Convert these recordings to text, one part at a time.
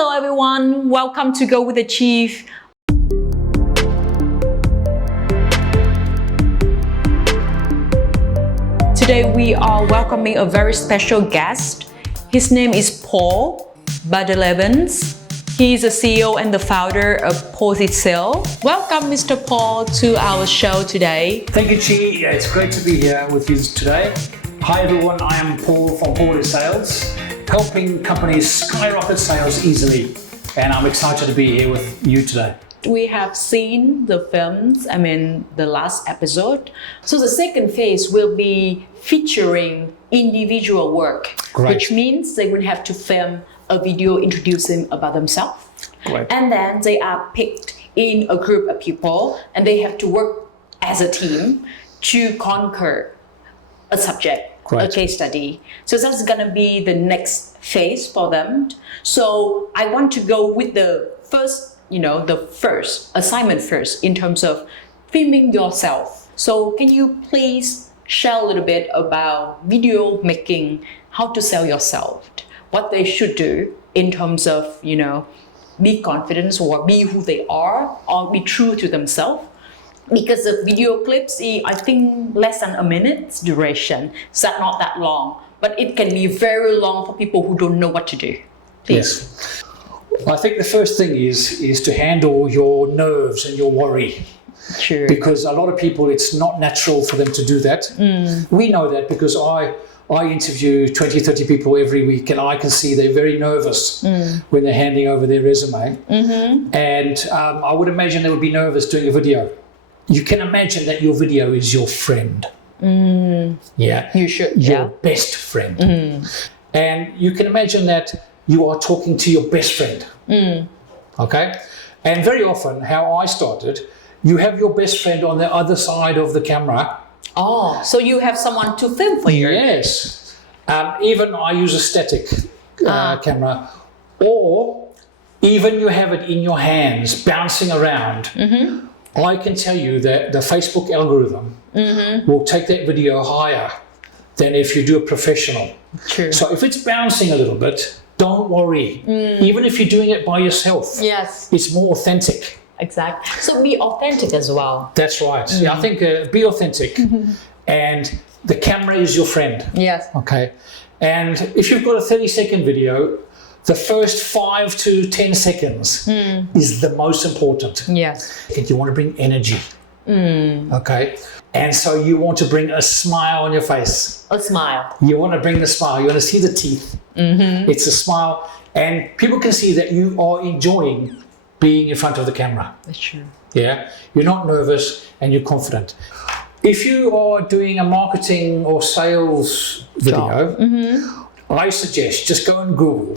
Hello everyone, welcome to Go With The Chief. Today we are welcoming a very special guest. His name is Paul Bardeleben. He is the CEO and the founder of Paul Is Sale. Welcome Mr. Paul to our show today. Thank you, Chi. Yeah, it's great to be here with you today. Hi everyone, I am Paul from Paul Is Sales, helping companies skyrocket sales easily. And I'm excited to be here with you today. We have seen the films, the last episode. So the second phase will be featuring individual work, Great. Which means they will have to film a video introducing about themselves. Great. And then they are picked in a group of people and they have to work as a team to conquer a subject. Great. A case study. So that's gonna be the next phase for them. So I want to go with the first assignment first in terms of filming yourself. So can you please share a little bit about video making, how to sell yourself, what they should do in terms of, be confident or be who they are or be true to themselves. Because the video clips, I think less than a minute's duration. It's not that long, but it can be very long for people who don't know what to do. Please. Yes. I think the first thing is to handle your nerves and your worry. True. Because a lot of people, it's not natural for them to do that. We know that because I interview 20, 30 people every week and I can see they're very nervous when they're handing over their resume. And I would imagine they would be nervous doing a video. You can imagine that your video is your friend. Yeah. You should. Your best friend. And you can imagine that you are talking to your best friend. Okay? And very often, how I started, you have your best friend on the other side of the camera. Oh, so you have someone to film for you? Yes. Even I use a static camera. Or even you have it in your hands, bouncing around. I can tell you that the Facebook algorithm will take that video higher than if you do a professional. True. So if it's bouncing a little bit, don't worry. Even if you're doing it by yourself, Yes. it's more authentic. Exactly. So be authentic as well. That's right. Yeah, I think be authentic. And the camera is your friend. Yes. Okay. And if you've got a 30-second video, the first 5 to 10 seconds is the most important. Yes. You want to bring energy. Okay. And so you want to bring a smile on your face. A smile. You want to bring the smile. You want to see the teeth. It's a smile. And people can see that you are enjoying being in front of the camera. That's true. Yeah. You're not nervous and you're confident. If you are doing a marketing or sales video, I suggest just go and Google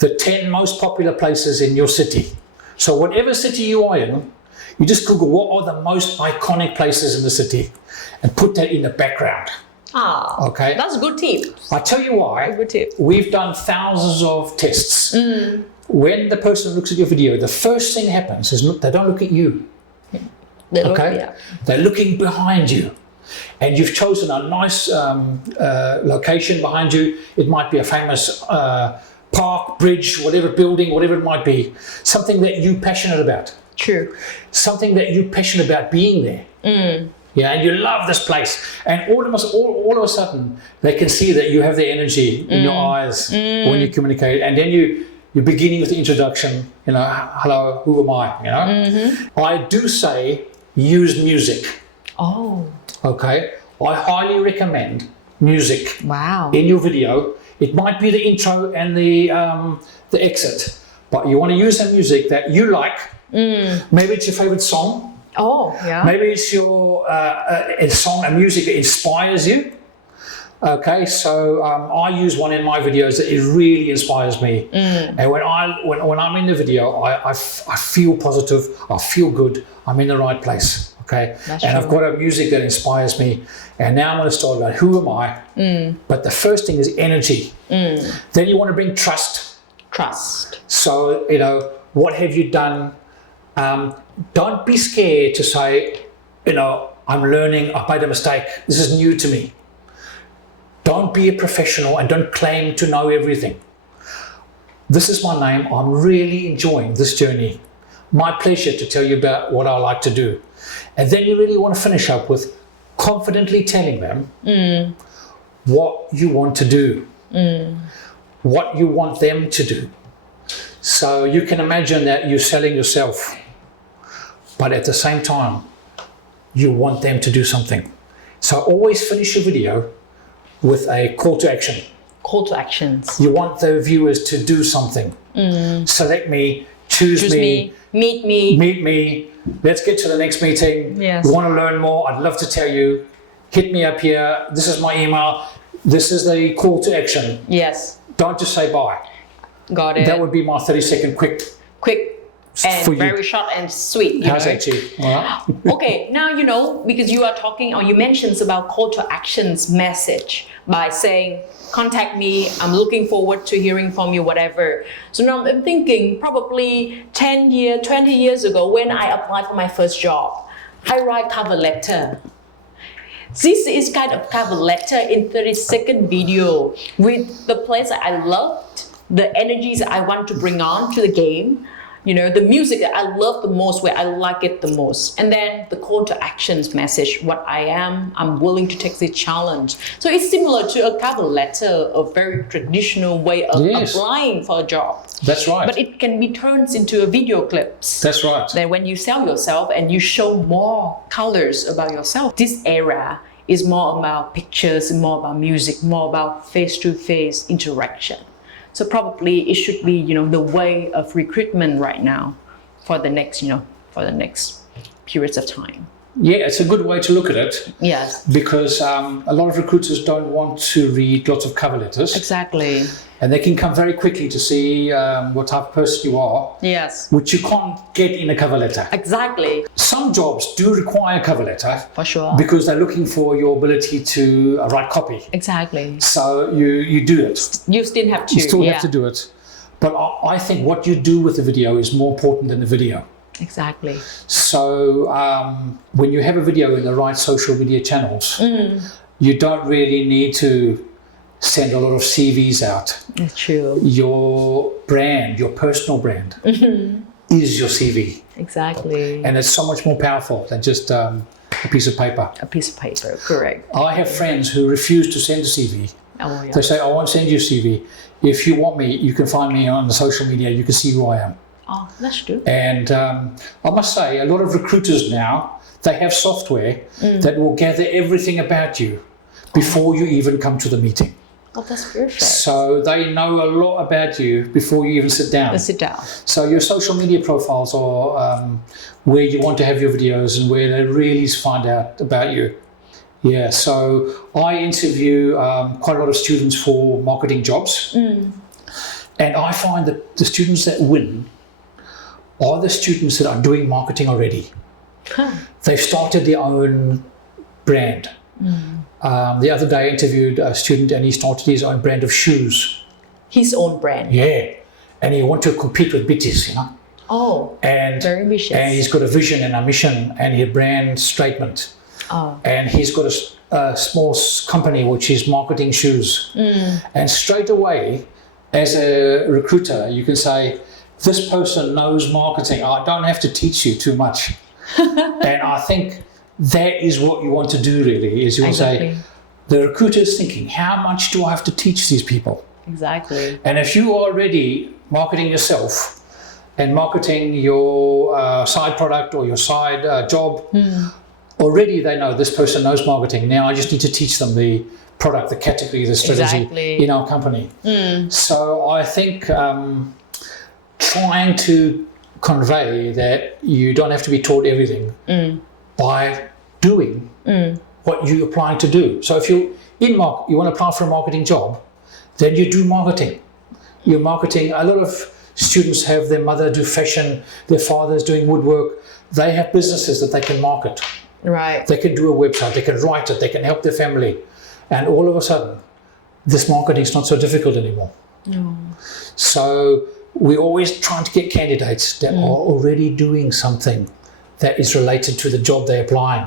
the 10 most popular places in your city. So whatever city you are in, you just Google what are the most iconic places in the city and put that in the background. Okay. That's a good tip. I tell you why. Good tip. We've done thousands of tests. When the person looks at your video, the first thing that happens is they don't look at you. They're looking behind you. And you've chosen a nice location behind you. It might be a famous park, bridge, whatever building, whatever it might be. Something that you're passionate about. True. Something that you're passionate about being there. Yeah, and you love this place. And all of a sudden, they can see that you have the energy in your eyes when you communicate. And then you're beginning with the introduction, hello, who am I, I do say use music. Oh. Okay. I highly recommend music. Wow. In your video. It might be the intro and the exit, but you want to use some music that you like. Maybe it's your favorite song. Oh, yeah. Maybe it's your a song, a music that inspires you. Okay, so I use one in my videos that it really inspires me. And when I'm in the video, I feel positive. I feel good. I'm in the right place. Okay, That's and true. I've got a music that inspires me. And now I'm going to start about who am I. But the first thing is energy. Then you want to bring trust. Trust. So what have you done? Don't be scared to say, I'm learning. I made a mistake. This is new to me. Don't be a professional and don't claim to know everything. This is my name. I'm really enjoying this journey. My pleasure to tell you about what I like to do. And then you really want to finish up with confidently telling them what you want to do, what you want them to do. So you can imagine that you're selling yourself, but at the same time, you want them to do something. So always finish your video with a call to action. Call to actions. You want the viewers to do something. Select me, choose me, meet me. meet me. Let's get to the next meeting. Yes. You want to learn more? I'd love to tell you. Hit me up here. This is my email. This is the call to action. Yes. Don't just say bye. Got it. That would be my 30-second quick and for you. very short and sweet. How's that, Chief? All right. Okay, now because you are talking or you mentioned about call to actions message by saying, contact me, I'm looking forward to hearing from you, whatever. So now I'm thinking probably 20 years ago when I applied for my first job, I write cover letter. This is kind of cover letter in 30-second video with the place that I loved, the energies that I want to bring on to the game, the music that I love the most, where I like it the most. And then the call to actions message, what I'm willing to take this challenge. So it's similar to a cover letter, a very traditional way of applying for a job. That's right. But it can be turned into a video clips. That's right. Then when you sell yourself and you show more colors about yourself, this era is more about pictures, more about music, more about face-to-face interaction. So probably it should be, the way of recruitment right now for the next periods of time. Yeah, it's a good way to look at it. Yes. Because a lot of recruiters don't want to read lots of cover letters. Exactly. And they can come very quickly to see what type of person you are. Yes. Which you can't get in a cover letter. Exactly. Some jobs do require a cover letter. For sure. Because they're looking for your ability to write copy. Exactly. So you do it. You still have to. You still have to do it. But I think what you do with the video is more important than the video. Exactly. So when you have a video in the right social media channels, you don't really need to send a lot of CVs out. That's true. Your brand, your personal brand, is your CV. Exactly. And it's so much more powerful than just a piece of paper. A piece of paper, correct. I have friends who refuse to send a CV. Oh, yeah. They say, I won't send you a CV. If you want me, you can find me on the social media. You can see who I am. Oh, that's true. And I must say, a lot of recruiters now, they have software that will gather everything about you before you even come to the meeting. Oh, that's perfect. So they know a lot about you before you even sit down. So your social media profiles are where you want to have your videos and where they really find out about you. Yeah, so I interview quite a lot of students for marketing jobs. And I find that the students that win are the students that are doing marketing already. They've started their own brand. The other day I interviewed a student and he started his own brand of shoes. His own brand? Yeah. And he wanted to compete with BTS, Oh, and very ambitious. And he's got a vision and a mission and his brand statement. Oh. And he's got a small company which is marketing shoes. And straight away, as a recruiter, you can say, this person knows marketing. I don't have to teach you too much. And I think that is what you want to do really, is you want to say, the recruiter is thinking, how much do I have to teach these people? Exactly. And if you are already marketing yourself and marketing your side product or your side job, already they know this person knows marketing. Now I just need to teach them the product, the category, the strategy in our company. So I think trying to convey that you don't have to be taught everything by doing what you're applying to do. So if you you want to apply for a marketing job, then you do marketing. You're marketing. A lot of students have their mother do fashion, their father's doing woodwork. They have businesses that they can market. Right. They can do a website, they can write it, they can help their family. And all of a sudden, this marketing is not so difficult anymore. No. So we're always trying to get candidates that are already doing something that is related to the job they're applying.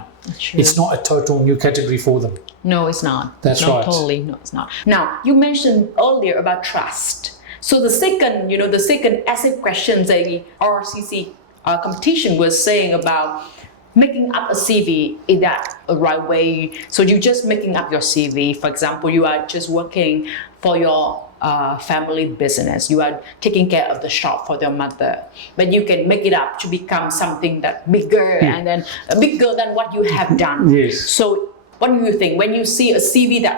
It's not a total new category for them. No, it's not. That's not right. Totally, no, it's not. Now, you mentioned earlier about trust. So the second essay questions the RCC competition was saying about making up a CV. Is that a right way? So you're just making up your CV. For example, you are just working for your family business. You are taking care of the shop for your mother, but you can make it up to become something that bigger and then bigger than what you have done. Yes. So what do you think when you see a CV that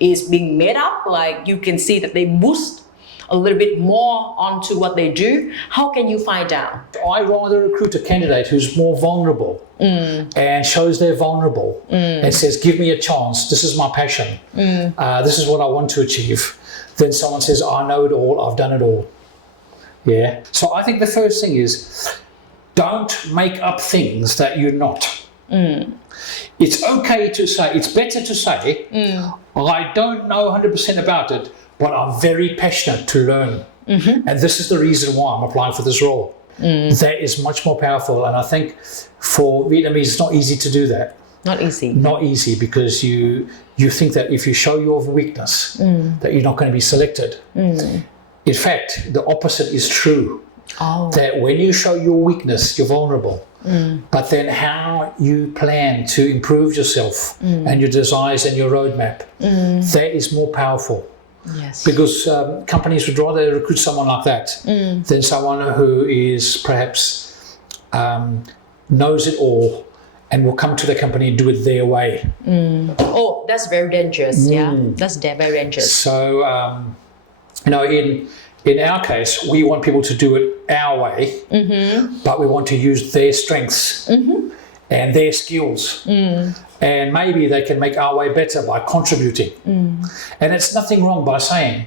is being made up? Like you can see that they boost a little bit more onto what they do. How can you find out? I rather recruit a candidate who's more vulnerable and shows they're vulnerable and says, give me a chance, this is my passion, this is what I want to achieve. Then someone says, I know it all, I've done it all. Yeah. So I think the first thing is, don't make up things that you're not. It's okay to say, it's better to say, I don't know 100% about it, but I'm very passionate to learn. And this is the reason why I'm applying for this role. That is much more powerful. And I think for Vietnamese, it's not easy to do that. Not easy. Not easy, because you think that if you show your weakness, that you're not going to be selected. In fact, the opposite is true. That when you show your weakness, you're vulnerable. But then how you plan to improve yourself and your desires and your roadmap, that is more powerful. Yes. Because companies would rather recruit someone like that than someone who is perhaps knows it all and will come to the company and do it their way. Oh, that's very dangerous. Yeah, that's very dangerous. So, in our case, we want people to do it our way, but we want to use their strengths and their skills. And maybe they can make our way better by contributing. And it's nothing wrong by saying,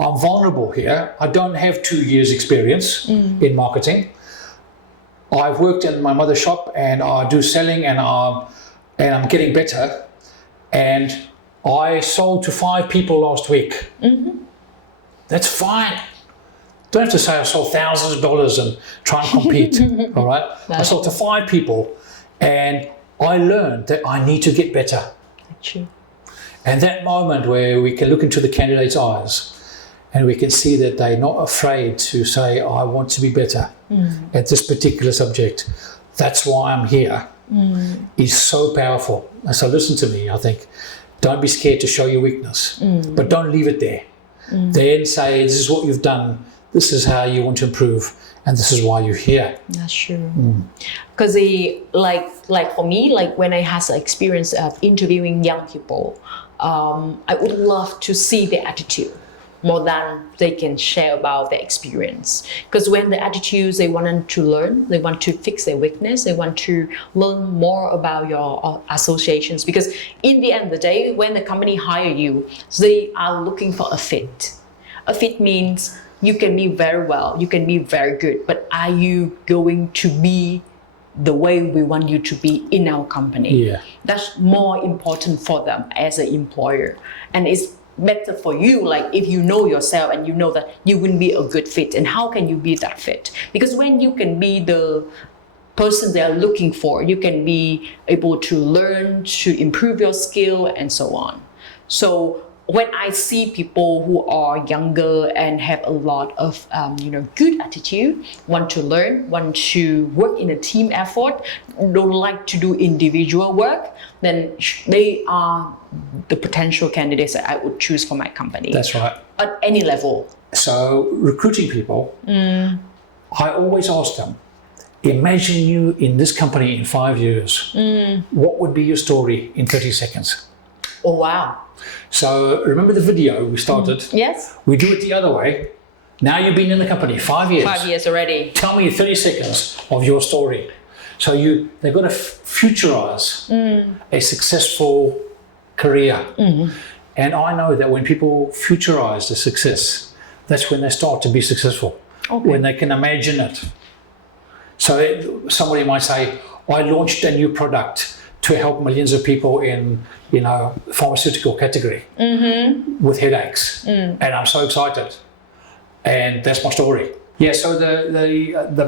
I'm vulnerable here. I don't have 2 years experience in marketing. I've worked in my mother's shop and I do selling and I'm getting better. And I sold to 5 people last week. That's fine. Don't have to say I sold thousands of dollars and try and compete. All right. I sold to 5 people and I learned that I need to get better. True. And that moment where we can look into the candidate's eyes and we can see that they're not afraid to say, I want to be better at this particular subject. That's why I'm here. Is so powerful. And so listen to me, I think. Don't be scared to show your weakness, but don't leave it there. Then say, this is what you've done. This is how you want to improve. And this is why you're here. That's true. Because like for me, like when I had the experience of interviewing young people, I would love to see their attitude more than they can share about their experience. Because when the attitudes, they want to learn, they want to fix their weakness, they want to learn more about your associations. Because in the end of the day, when the company hire you, they are looking for a fit. A fit means you can be very well, you can be very good, but are you going to be the way we want you to be in our company? Yeah. That's more important for them as an employer. And it's better for you, like if you know yourself and you know that you will be a good fit, and how can you be that fit? Because when you can be the person they are looking for, you can be able to learn, to improve your skill and so on. So when I see people who are younger and have a lot of good attitude, want to learn, want to work in a team effort, don't like to do individual work, then they are the potential candidates that I would choose for my company. That's right. At any level. So recruiting people, I always ask them, imagine you in this company in 5 years. What would be your story in 30 seconds? Oh, wow. So remember the video we started? Yes. We do it the other way. Now you've been in the company 5 years. 5 years already. Tell me in 30 seconds of your story. So they've got to futurize a successful career. And I know that when people futurize the success, that's when they start to be successful. Okay. When they can imagine it. So somebody might say, I launched a new product to help millions of people in, pharmaceutical category with headaches, and I'm so excited, and that's my story. Yeah. So the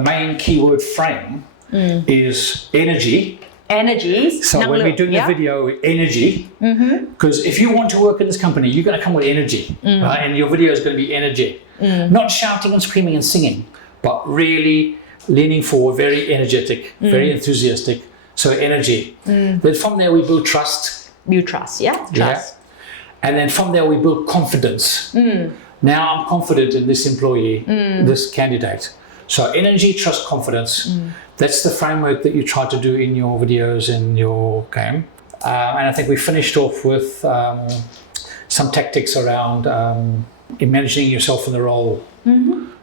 main keyword frame is energy, Energy. So when we're doing a video, energy, because if you want to work in this company, you're going to come with energy, right? And your video is going to be energy. Not shouting and screaming and singing, but really leaning forward, very energetic, very enthusiastic. So energy. Then from there we build trust. Build trust, trust. Yeah. And then from there we build confidence. Now I'm confident in this employee, this candidate. So energy, trust, confidence. That's the framework that you try to do in your videos in your game. And I think we finished off with some tactics around imagining yourself in the role.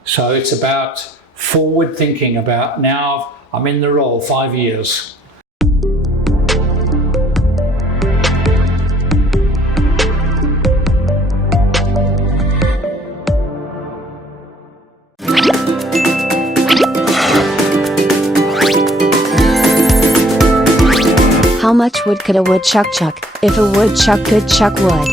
So it's about forward thinking about now I'm in the role 5 years. How much wood could a woodchuck chuck, if a woodchuck could chuck wood?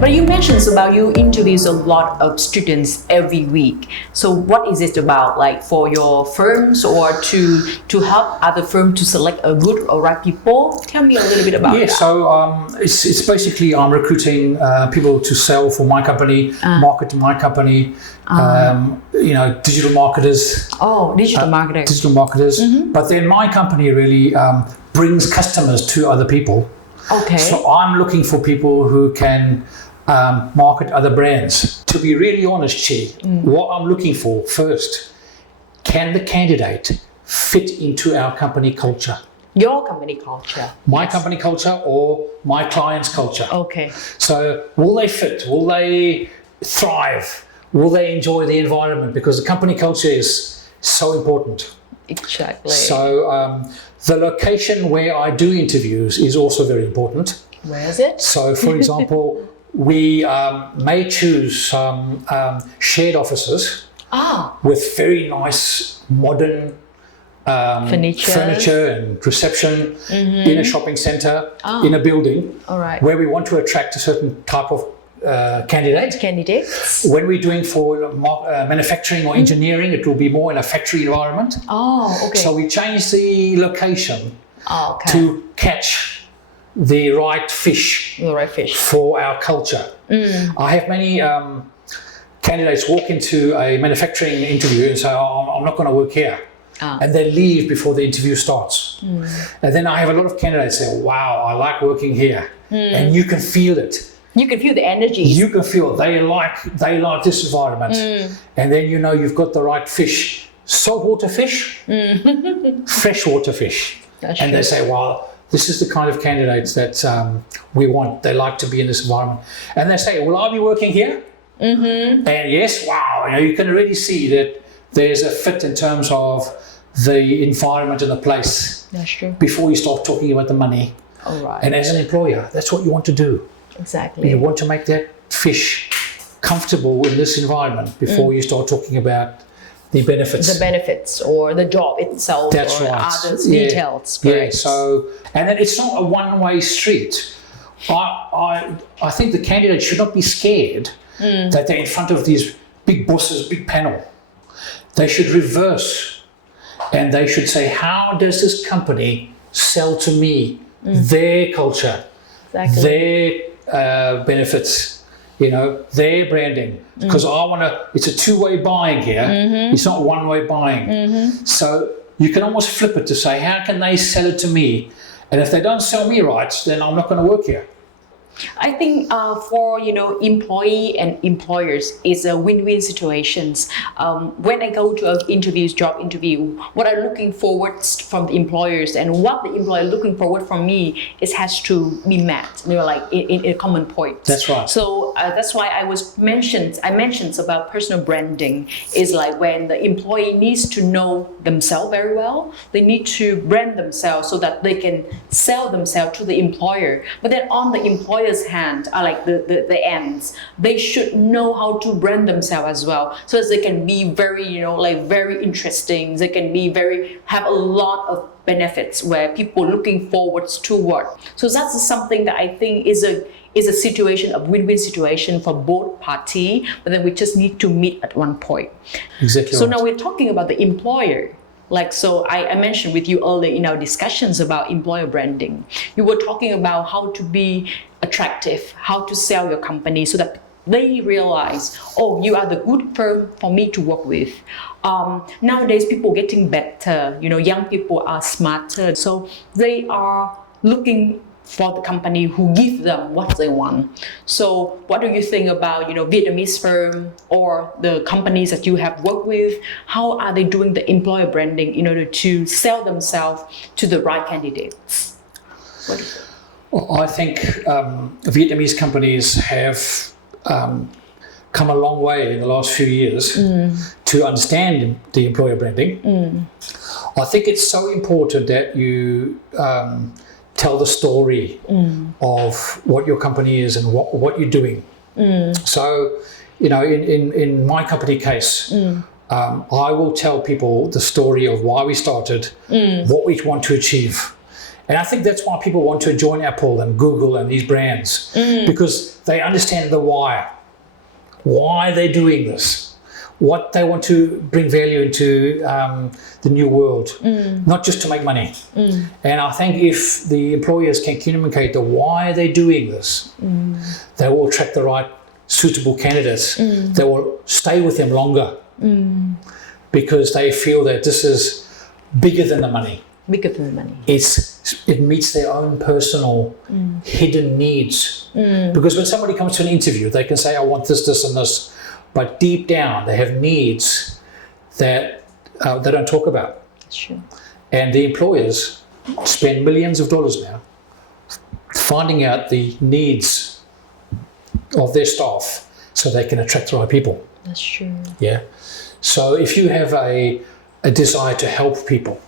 But you mentioned about you interviews a lot of students every week. So what is it about, like for your firms or to help other firms to select a good or right people? Tell me a little bit about that. So it's basically I'm recruiting people to sell for my company, market to my company, digital marketers. Oh, digital marketers. Digital marketers. But then my company really brings customers to other people. Okay. So I'm looking for people who can market other brands. To be really honest, Chi, what I'm looking for first, can the candidate fit into our company culture? Your company culture. My company culture or my client's culture. Okay. So will they fit? Will they thrive? Will they enjoy the environment? Because the company culture is so important. Exactly. So the location where I do interviews is also very important. Where is it? So for example, we may choose some shared offices with very nice modern furniture and reception in a shopping centre, in a building, where we want to attract a certain type of candidates. When we're doing for manufacturing or engineering, it will be more in a factory environment. Oh, okay. So we change the location to catch the right fish, for our culture. I have many candidates walk into a manufacturing interview and say, I'm not going to work here. And they leave before the interview starts. And then I have a lot of candidates say, wow, I like working here. And you can feel it. You can feel the energy. You can feel they like this environment. And then you know you've got the right fish. Saltwater fish, freshwater fish. That's and true. They say, well, this is the kind of candidates that we want. They like to be in this environment. And they say, will I be working here? And yes, wow, you can already see that there's a fit in terms of the environment and the place. That's true. Before you start talking about the money. All right. And as an employer, that's what you want to do. Exactly. You want to make that fish comfortable in this environment before you start talking about the benefits. The benefits or the job itself. That's or right. Other details. Yeah. So, and then it's not a one-way street. I think the candidate should not be scared that they're in front of these big bosses, big panel. They should reverse and they should say, how does this company sell to me their culture, their benefits, their branding? Because I want to, it's a two-way buying here. It's not one-way buying. So you can almost flip it to say, how can they sell it to me? And if they don't sell me right, then I'm not going to work here. I think for employee and employers, it's a win-win situations. When I go to an job interview, what I'm looking forward from the employers and what the employer looking forward from me has to be met. Like in a common point. That's right. So that's why I mentioned about personal branding is like when the employee needs to know themselves very well. They need to brand themselves so that they can sell themselves to the employer. But then on the employer's hand, hand, like the ends, they should know how to brand themselves as well, so as they can be very, like very interesting. They can be have a lot of benefits where people looking forwards toward. So that's something that I think is a situation, a win-win situation for both parties, but then we just need to meet at one point. Exactly. So right. now we're talking about the employer. Like, so I mentioned with you earlier in our discussions about employer branding, you were talking about how to be attractive, how to sell your company so that they realize, oh, you are the good firm for me to work with. Nowadays, people are getting better, young people are smarter. So they are looking for the company who give them what they want. So what do you think about, Vietnamese firm or the companies that you have worked with? How are they doing the employer branding in order to sell themselves to the right candidates? Well, I think Vietnamese companies have come a long way in the last few years to understand the employer branding. I think it's so important that you tell the story of what your company is and what you're doing. So, in my company case, I will tell people the story of why we started, what we want to achieve. And I think that's why people want to join Apple and Google and these brands, because they understand the why they're doing this, what they want to bring value into the new world, not just to make money. And I think if the employers can communicate the why they're doing this, they will attract the right suitable candidates. They will stay with them longer because they feel that this is bigger than the money. Bigger than the money. It meets their own personal hidden needs. Because when somebody comes to an interview, they can say, I want this, this, and this. But deep down, they have needs that they don't talk about. Sure. And the employers spend millions of dollars now finding out the needs of their staff so they can attract the right people. That's true. Yeah. So if you have a desire to help people,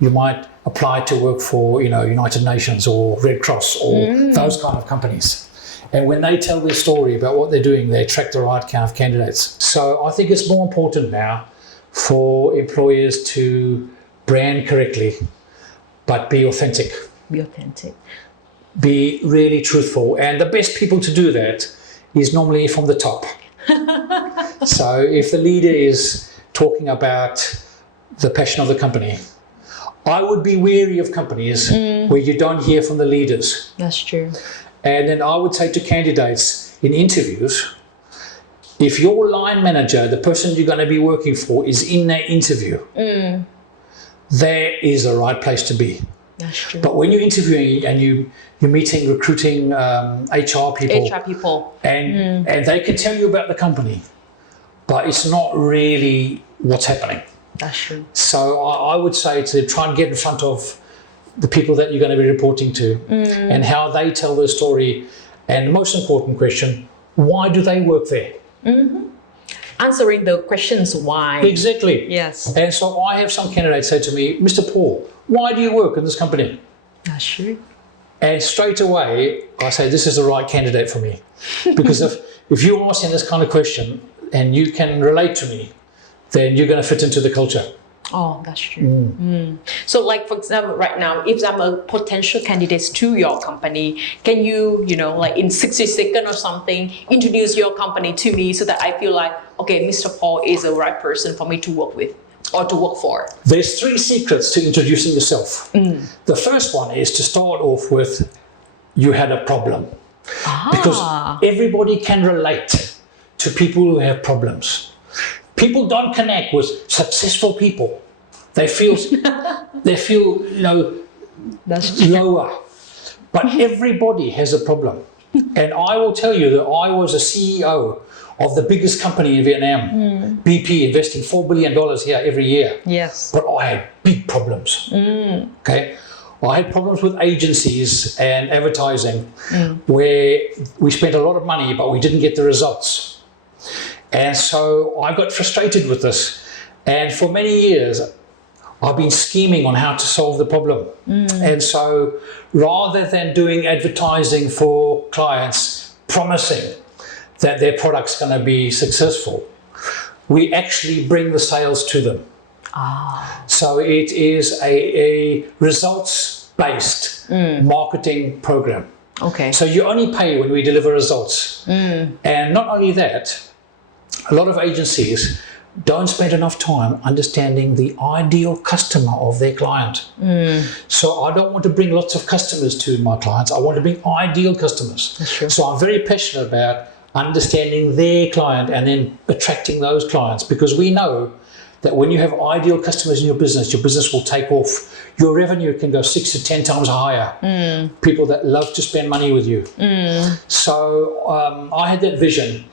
you might apply to work for, United Nations or Red Cross or those kind of companies. And when they tell their story about what they're doing, they attract the right kind of candidates. So I think it's more important now for employers to brand correctly, but be authentic. Be authentic. Be really truthful. And the best people to do that is normally from the top. So if the leader is talking about the passion of the company, I would be wary of companies where you don't hear from the leaders. That's true. And then I would say to candidates in interviews, if your line manager, the person you're going to be working for, is in that interview, there is the right place to be. That's true. But when you're interviewing and you're meeting, recruiting HR people, and they can tell you about the company, but it's not really what's happening. That's true. So I would say to try and get in front of the people that you're going to be reporting to and how they tell their story. And the most important question, why do they work there? Answering the questions why. Exactly. Yes. And so I have some candidates say to me, Mr. Paul, why do you work in this company? That's true. And straight away, I say, this is the right candidate for me. Because if you ask me this kind of question and you can relate to me, then you're going to fit into the culture. Oh, that's true. So like, for example, right now, if I'm a potential candidate to your company, can you, like in 60 seconds or something, introduce your company to me so that I feel like, okay, Mr. Paul is the right person for me to work with or to work for? There's 3 secrets to introducing yourself. The first one is to start off with, you had a problem. Because everybody can relate to people who have problems. People don't connect with successful people. They feel, That's lower. But everybody has a problem. And I will tell you that I was a CEO of the biggest company in Vietnam, BP, investing $4 billion here every year. Yes. But I had big problems. Okay. I had problems with agencies and advertising where we spent a lot of money, but we didn't get the results. And so I got frustrated with this. And for many years, I've been scheming on how to solve the problem. And so rather than doing advertising for clients promising that their product's going to be successful, we actually bring the sales to them. So it is a results-based marketing program. Okay. So you only pay when we deliver results. And not only that, a lot of agencies don't spend enough time understanding the ideal customer of their client. So I don't want to bring lots of customers to my clients. I want to bring ideal customers. That's true. So I'm very passionate about understanding their client and then attracting those clients, because we know that when you have ideal customers in your business will take off. Your revenue can go 6 to 10 times higher. People that love to spend money with you. So I had that vision,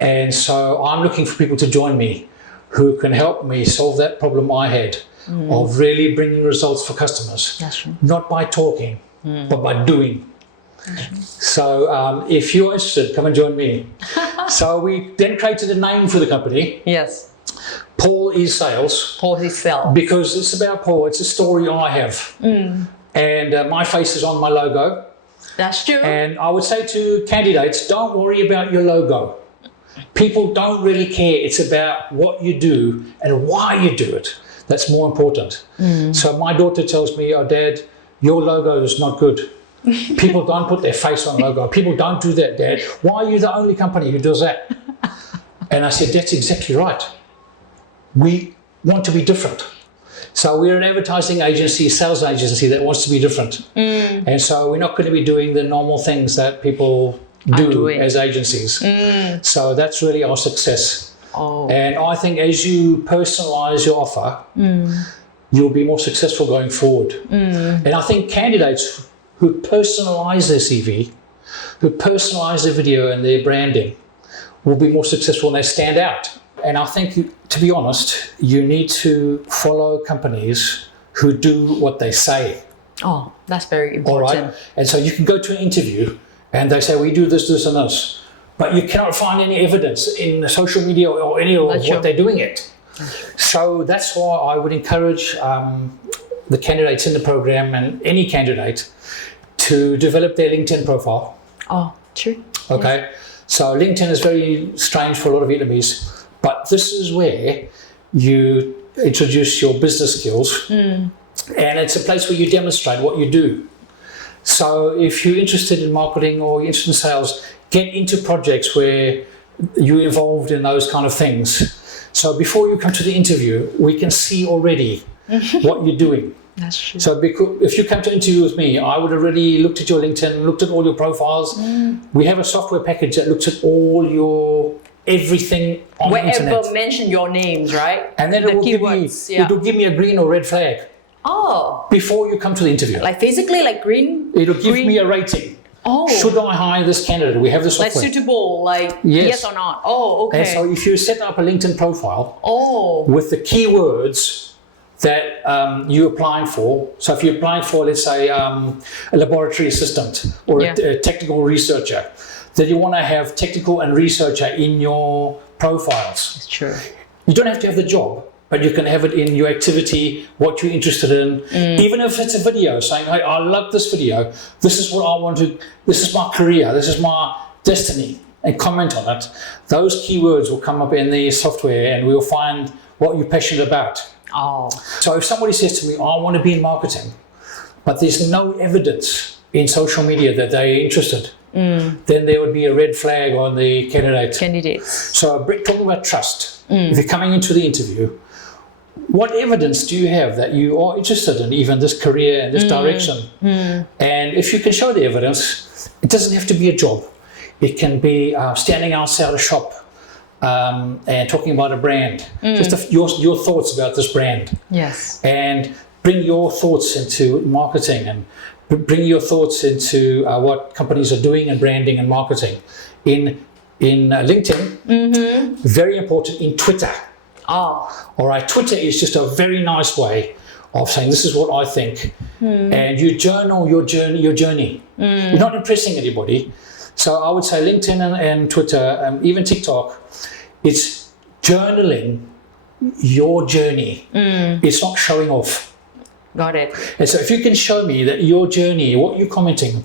and so I'm looking for people to join me who can help me solve that problem I had of really bringing results for customers. That's true. Not by talking, but by doing. So if you're interested, come and join me. So we then created a name for the company. Yes. Paul Is Sales. Paul Is Sale. Because it's about Paul. It's a story I have. And my face is on my logo. That's true. And I would say to candidates, don't worry about your logo. People don't really care. It's about what you do and why you do it. That's more important. So my daughter tells me, oh, Dad, your logo is not good. People don't put their face on logo. People don't do that, Dad. Why are you the only company who does that? And I said, that's exactly right. We want to be different. So we're an advertising agency, sales agency that wants to be different. And so we're not going to be doing the normal things that people do as agencies. So that's really our success. And I think as you personalize your offer, you'll be more successful going forward. And I think candidates who personalize their CV, who personalize their video and their branding, will be more successful and they stand out. And I think, to be honest, you need to follow companies who do what they say. Oh, that's very important. All right? And so you can go to an interview and they say, we do this, this and this. But you cannot find any evidence in social media or any of what they're doing it. So that's why I would encourage the candidates in the program and any candidate to develop their LinkedIn profile. Oh, true. Okay. Yes. So LinkedIn is very strange for a lot of Vietnamese. But this is where you introduce your business skills, and it's a place where you demonstrate what you do. So if you're interested in marketing or you're interested in sales, get into projects where you're involved in those kind of things. So before you come to the interview, we can see already what you're doing. That's true. So if you come to interview with me, I would have already looked at your LinkedIn, looked at all your profiles. We have a software package that looks at all your everything on the internet. Wherever mention your names, right? And then it will give me a green or red flag. Oh. Before you come to the interview. Like physically, like green? It'll give me a rating. Oh. Should I hire this candidate? We have the software. Like suitable, like yes or not. Oh, okay. And so if you set up a LinkedIn profile with the keywords that you're applying for. So if you're applying for, let's say, a laboratory assistant or a technical researcher, that you want to have technical and researcher in your profiles. It's true. You don't have to have the job, but you can have it in your activity, what you're interested in. Even if it's a video saying, hey, I love this video. This is what I want to, this is my career. This is my destiny. And comment on it. Those keywords will come up in the software and we'll find what you're passionate about. Oh. So if somebody says to me, I want to be in marketing, but there's no evidence in social media that they're interested, then there would be a red flag on the candidates. So talking about trust, if you're coming into the interview, what evidence do you have that you are interested in even this career and this direction? And if you can show the evidence, it doesn't have to be a job. It can be standing outside a shop and talking about a brand. Just your thoughts about this brand. Yes. And bring your thoughts into marketing and bring your thoughts into what companies are doing and branding and marketing. In LinkedIn, very important in Twitter. Oh. All right, Twitter is just a very nice way of saying this is what I think. And you journal your journey. You're not impressing anybody. So I would say LinkedIn and Twitter, even TikTok, it's journaling your journey. It's not showing off. Got it. And so if you can show me that your journey, what you're commenting.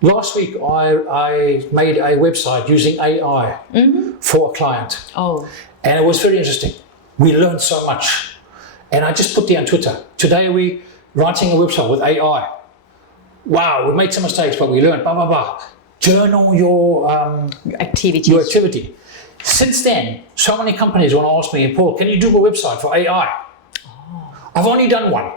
Last week, I made a website using AI for a client. Oh. And it was very interesting. We learned so much. And I just put there on Twitter, today we're writing a website with AI. Wow, we made some mistakes, but we learned, blah, blah, blah. Journal your activities. Your activity. Since then, so many companies want to ask me, Paul, can you do a website for AI? Oh. I've only done one.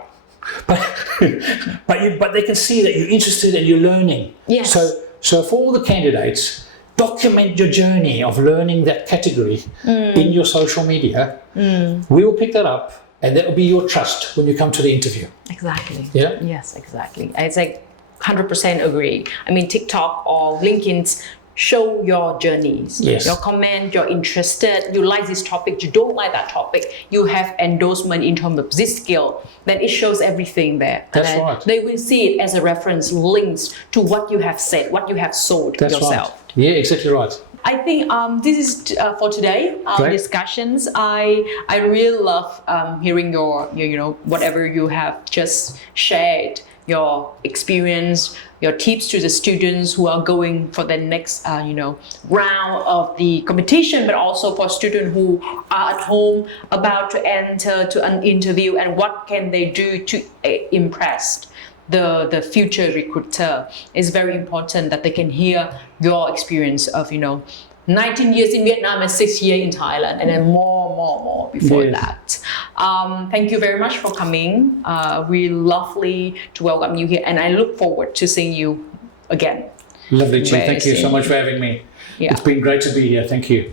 But they can see that you're interested and you're learning. Yes. So for all the candidates, document your journey of learning that category in your social media. We will pick that up, and that will be your trust when you come to the interview. Exactly. Yeah. Yes, exactly. It's like 100% agree. I mean, TikTok or LinkedIn show your journeys, your comment, you're interested, you like this topic, you don't like that topic, you have endorsement in terms of this skill, then it shows everything there. That's and right. They will see it as a reference links to what you have said, what you have sold yourself. Right. Yeah, exactly right. I think this is for today, our discussions. I really love hearing your whatever you have just shared, your experience, your tips to the students who are going for the next round of the competition, but also for students who are at home about to enter to an interview, and what can they do to impress the future recruiter. It's very important that they can hear your experience of 19 years in Vietnam and 6 years in Thailand, and then more before that. Thank you very much for coming. Really lovely to welcome you here, and I look forward to seeing you again. Lovely, Chi. Thank you so much for having me. Yeah. It's been great to be here. Thank you.